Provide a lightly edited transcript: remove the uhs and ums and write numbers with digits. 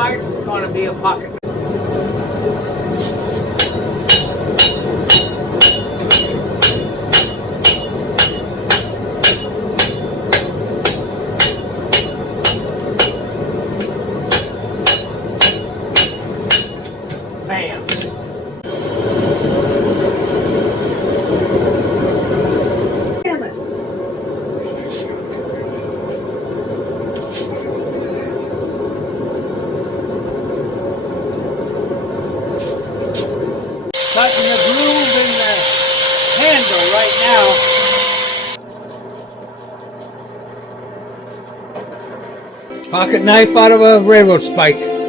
spikes, it's going to be a pocket. Bam. Cutting the groove in the handle right now. Pocket knife out of a railroad spike.